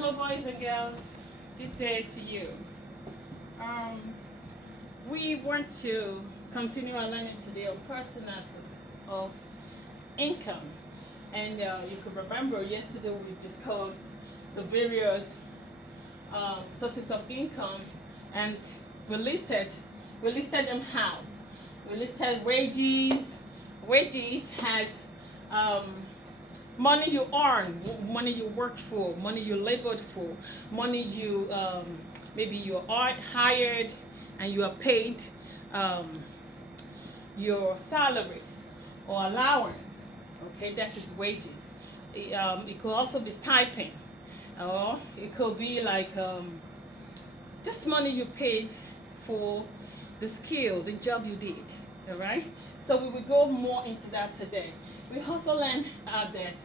Hello, boys and girls. Good day to you. Um, we want to continue our learning today on personal sources of income. And you could remember yesterday we discussed the various sources of income, and we listed them out. We listed wages. Wages has money you earn, money you work for, money you labored for, money you maybe you are hired and you are paid your salary or allowance. Okay, that is wages. It could also be stipend, or it could be like just money you paid for the skill, the job you did. All right. So we will go more into that today. We also learned that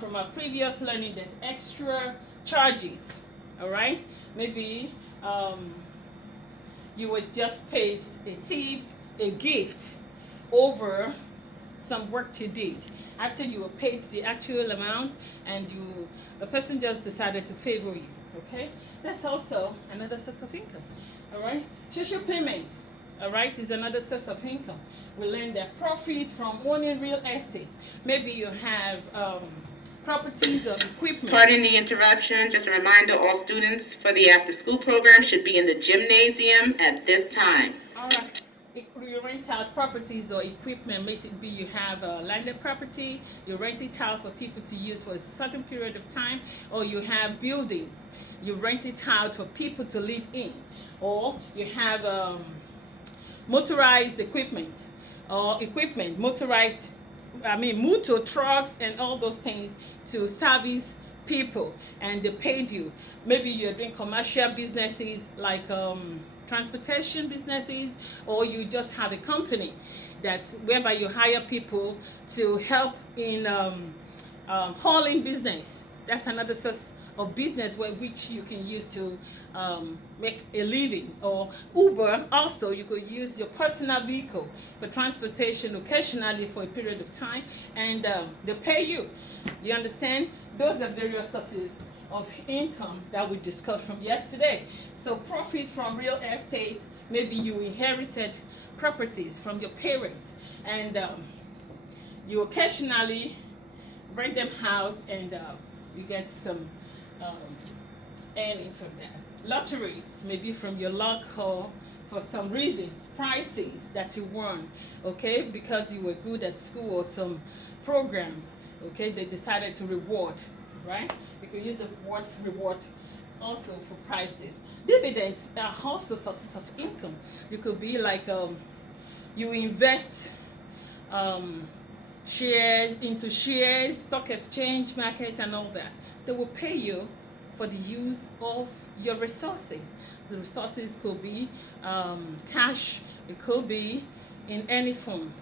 from our previous learning that extra charges. All right. Maybe you would just pay a tip, a gift over some work you did. After you were paid the actual amount, and the person just decided to favor you. Okay, that's also another source of income. All right, social payments. All right, is another source of income. We learned that profit from owning real estate. Maybe you have properties or equipment. Pardon the interruption. Just a reminder, all students for the after-school program should be in the gymnasium at this time. All right. You rent out properties or equipment. May it be you have a landed property, you rent it out for people to use for a certain period of time, or you have buildings, you rent it out for people to live in, or you have motorized equipment motor trucks and all those things to service people, and they paid you. Maybe you're doing commercial businesses like transportation businesses, or you just have a company whereby you hire people to help in hauling business. That's another source of business which you can use to make a living. Or Uber, also you could use your personal vehicle for transportation occasionally for a period of time, and they pay you. You understand? Those are various sources of income that we discussed from yesterday. So profit from real estate, maybe you inherited properties from your parents, and you occasionally rent them out, and you get some earning from that. Lotteries, maybe from your luck, or for some reasons, prizes that you won, okay, because you were good at school or some programs, okay, they decided to reward, right? You could use the word reward also for prizes. Dividends are also sources of income. You could be like you invest shares, stock exchange market, and all that. They will pay you for the use of your resources. The resources could be cash, it could be in any form.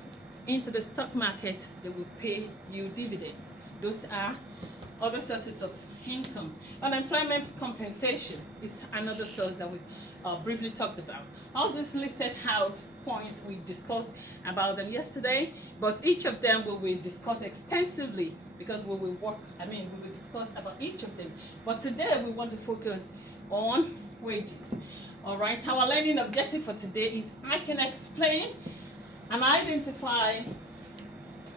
Into the stock market, they will pay you dividends. Those are other sources of income. Unemployment compensation is another source that we briefly talked about. All these listed out points, we discussed about them yesterday, but each of them we will discuss extensively, because we will discuss about each of them. But today we want to focus on wages. All right, our learning objective for today is I can explain and identify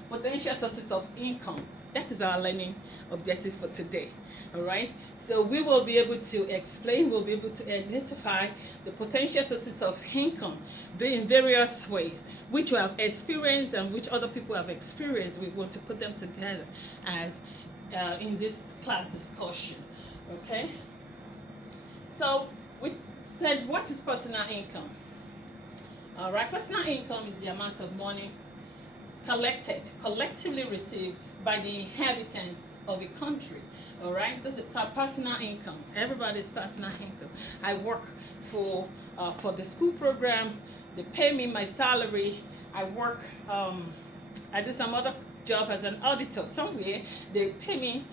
potential sources of income. That is our learning objective for today. All right, so we will be able to explain, we'll be able to identify the potential sources of income in various ways, which we have experienced and which other people have experienced. We want to put them together as in this class discussion. Okay, so we said, what is personal income? All right, personal income is the amount of money collectively received by the inhabitants of a country. All right, this is personal income. Everybody's personal income. I work for the school program. They pay me my salary. I work. I do some other job as an auditor somewhere. They pay me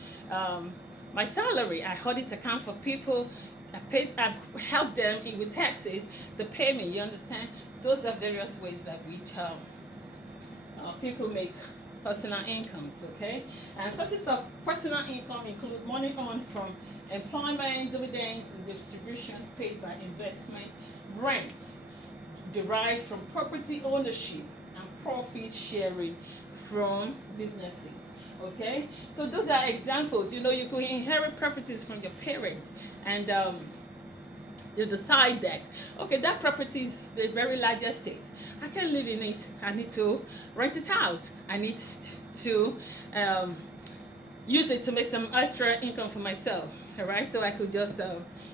my salary. I audit account for people. I help them with taxes. They pay me. You understand? Those are various ways by which people make personal incomes, okay? And sources of personal income include money earned from employment, dividends, and distributions paid by investment, rents derived from property ownership, and profit sharing from businesses. Okay, so those are examples. You know, you could inherit properties from your parents, and you decide that, okay, that property is a very large estate, I can't live in it, I need to rent it out, I need to use it to make some extra income for myself. All right, so I could just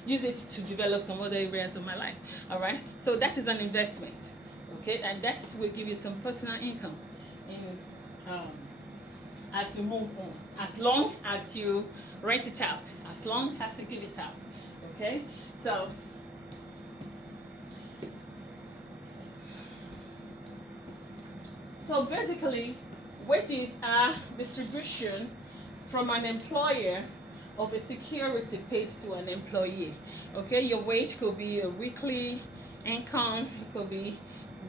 use it to develop some other areas of my life. All right, so that is an investment. Okay, and that will give you some personal income in, as you move on, as long as you rent it out, as long as you give it out. Okay, so basically, wages are distribution from an employer of a security paid to an employee. Okay, your wage could be a weekly income, it could be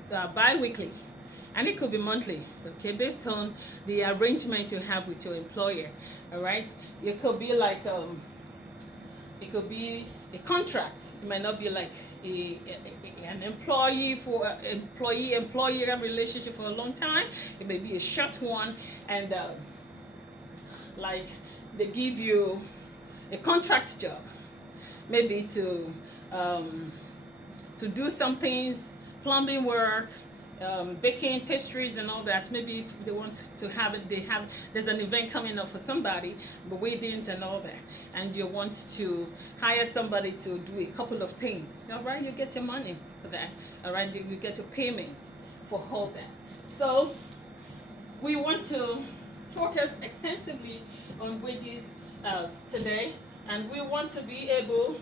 bi-weekly, and it could be monthly. Okay, based on the arrangement you have with your employer. All right, it could be like it could be a contract. It might not be like an employee-employer relationship for a long time. It may be a short one, and like they give you a contract job, maybe to do some things, plumbing work, baking pastries and all that. Maybe if they want to have it, there's an event coming up for somebody, the weddings and all that, and you want to hire somebody to do a couple of things. All right, you get your money for that. All right, you get your payment for all that. So we want to focus extensively on wages today, and we want to be able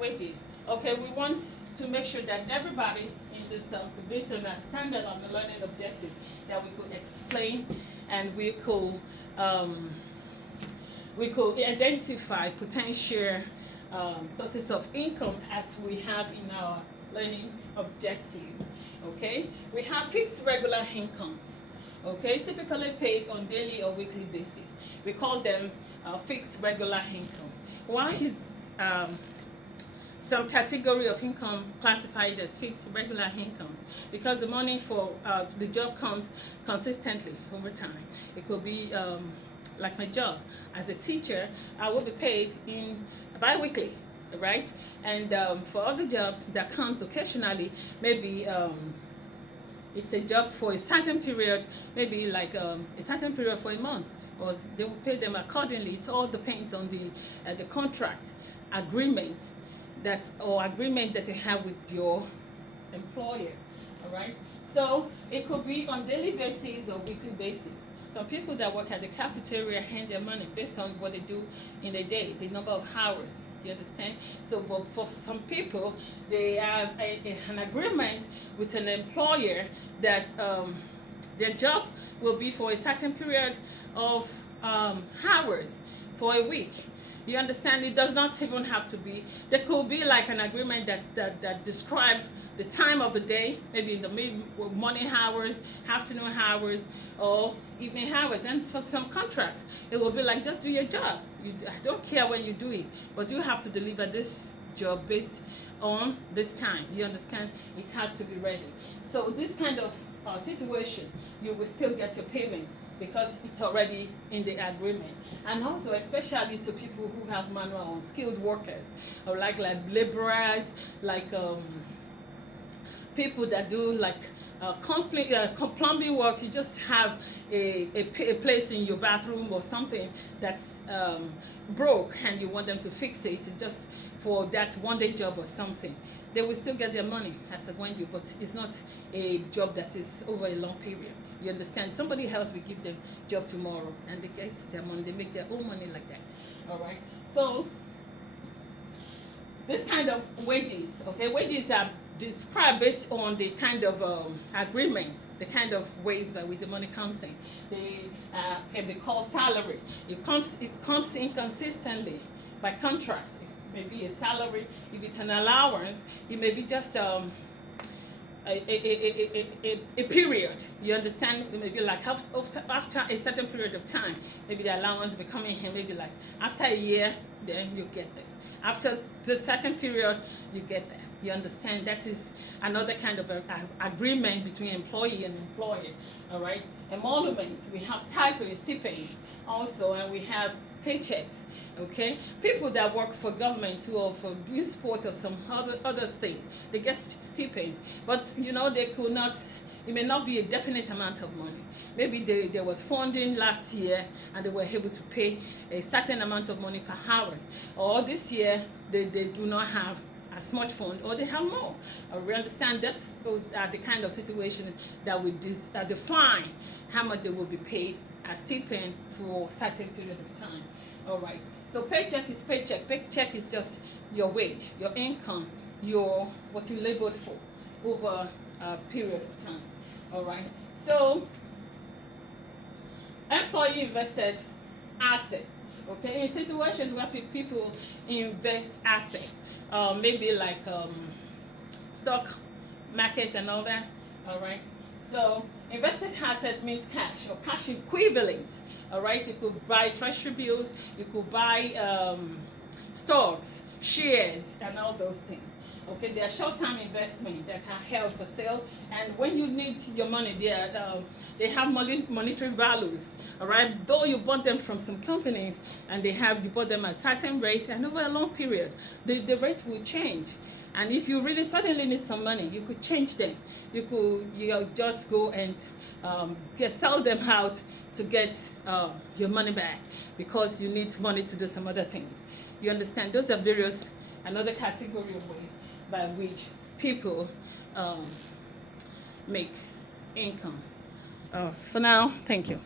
wages. Okay, we want to make sure that everybody in this based on our standard of the learning objective, that we could explain and we could identify potential sources of income as we have in our learning objectives. Okay, we have fixed regular incomes. Okay, typically paid on daily or weekly basis. We call them fixed regular income. Why is some category of income classified as fixed regular incomes? Because the money for the job comes consistently over time. It could be like my job as a teacher, I will be paid in bi-weekly, right? And for other jobs that comes occasionally, maybe it's a job for a certain period, maybe like a certain period for a month, or they will pay them accordingly. It all depends on the contract agreement agreement that you have with your employer. All right, so it could be on daily basis or weekly basis. Some people that work at the cafeteria hand their money based on what they do in a day, the number of hours. You understand? So, but for some people, they have an agreement with an employer that their job will be for a certain period of hours for a week. You understand? It does not even have to be. There could be like an agreement that describe the time of the day, maybe in the morning hours, afternoon hours, or evening hours. And for some contracts, it will be like, just do your job. I don't care when you do it, but you have to deliver this job based on this time. You understand? It has to be ready. So this kind of situation, you will still get your payment because it's already in the agreement. And also, especially to people who have manual skilled workers, or like laborers, like people that do like plumbing work. You just have a place in your bathroom or something that's broke, and you want them to fix it just for that one day job or something. They will still get their money as a when you, but it's not a job that is over a long period. You understand? Somebody else will give them job tomorrow, and they get their money. They make their own money like that. All right. So this kind of wages, okay, wages are described based on the kind of agreement, the kind of ways by which the money comes in. They can be called salary. It comes in consistently by contract. It may be a salary. If it's an allowance, it may be just a period. You understand? Maybe like after a certain period of time, maybe the allowance be coming in. Maybe like after a year, then you get this. After the certain period, you get that. You understand? That is another kind of an agreement between employee and employer. All right. Emolument. We have stipends also, and we have paychecks. Okay, people that work for government or for doing sport or some other things, they get stipends, but you know they could not. It may not be a definite amount of money. Maybe there was funding last year and they were able to pay a certain amount of money per hour, or this year they do not have as much fund, or they have more. We understand that those are the kind of situation that we define how much they will be paid as stipend for a certain period of time. All right. So paycheck is paycheck. Paycheck is just your wage, your income, your what you labored for over a period of time. All right. So employee invested asset. Okay. In situations where people invest assets, maybe like stock market and all that. All right. So invested asset means cash or cash equivalent. All right, you could buy treasury bills, you could buy stocks, shares, and all those things. Okay, they are short-term investments that are held for sale, and when you need your money, they have monetary values. All right, though you bought them from some companies, and you bought them at a certain rate, and over a long period, the rate will change. And if you really suddenly need some money, you could change them. You could just go and sell them out to get your money back because you need money to do some other things. You understand? Those are another category of ways by which people make income. For now, thank you.